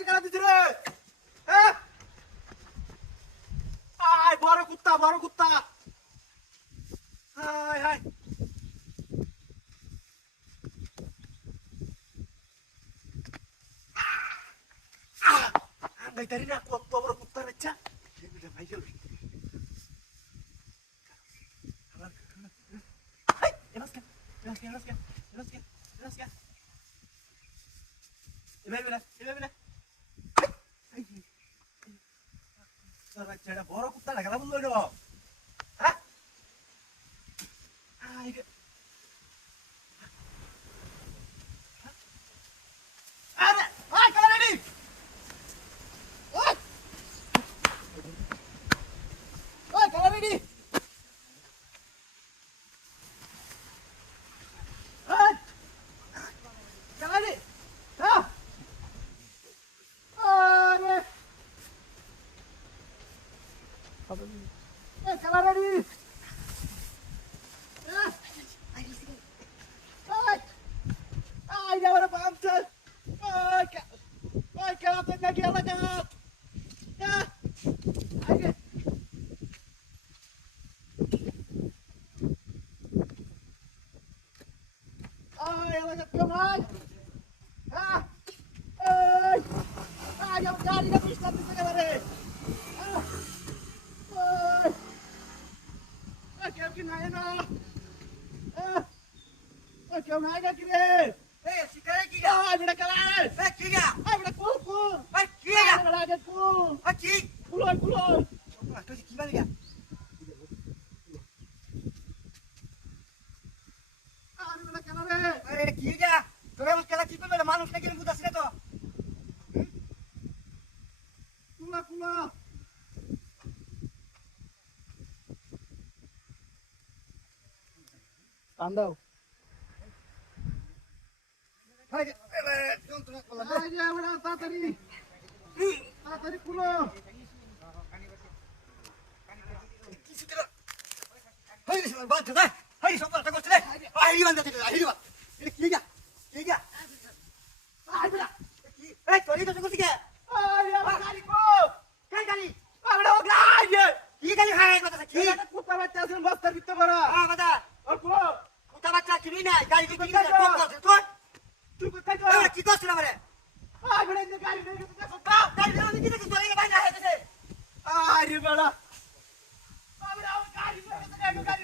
ঠিকানা দিছি রে। হ্যাঁ আয় বড় কুত্তা বড় কুত্তা। হায় হায় গাইতারি না কত বড় কুত্তা বাচ্চা ভাই গেল। বড় কুত্তা ঢাকা বললো হ্যাঁ আরে ওই কালারেডি ওই ওই কালারেডি ওই কালারেডি হ্যাঁ আরে ওই কালারেডি ay ya bana bağımsız ay kağıtın ne gel kağıt ya ay ay ala yapıyorum ay ha ay ay ya gari ne pişler bize kadar ay ay kevkin ayna ay kevkin ayna kire এই শিকারে কি গা ay bırak kalan এই কি গা ay bırak kul kul এই কি গা ay bırak kul ও কি kuloy kuloy তুই কি বালি গা ay bırak kalan আরে এটা কি গা তোরা এমন খেলা কি করবে মানুষ নাকি বুঝাছিস না তো kula kula কান্দাও ভাই যন্ত্রণা করলাম ay ya bırak tatari tatari kulo কিছু তোরা হাই রে বাদ দে হাই সম্পর্কটা করছিস হাই রে বাদ দে হাই রে বাদ এটা কি গা ay bırak এই তোর এটা করছিস কে ay ya bırak gari ko কাই গালি ay bırak o gari কি গালি হাই কথা কি এটা কুত্তা বাচ্চা আছে বস্তার ভিতরে ভরা কথা আর কুলো কুতা বাচ্চা কিনি না গালি কি কি কম করছিস তুই তুই কোথায় তো এই কি করছিস আমারে ay bırak ne gari ne kuত্তা বাপ গালি আমি কি দেখছিস তোর এই বাইরে হাইতেছে ay রে bırak ay bırak o gari ne gari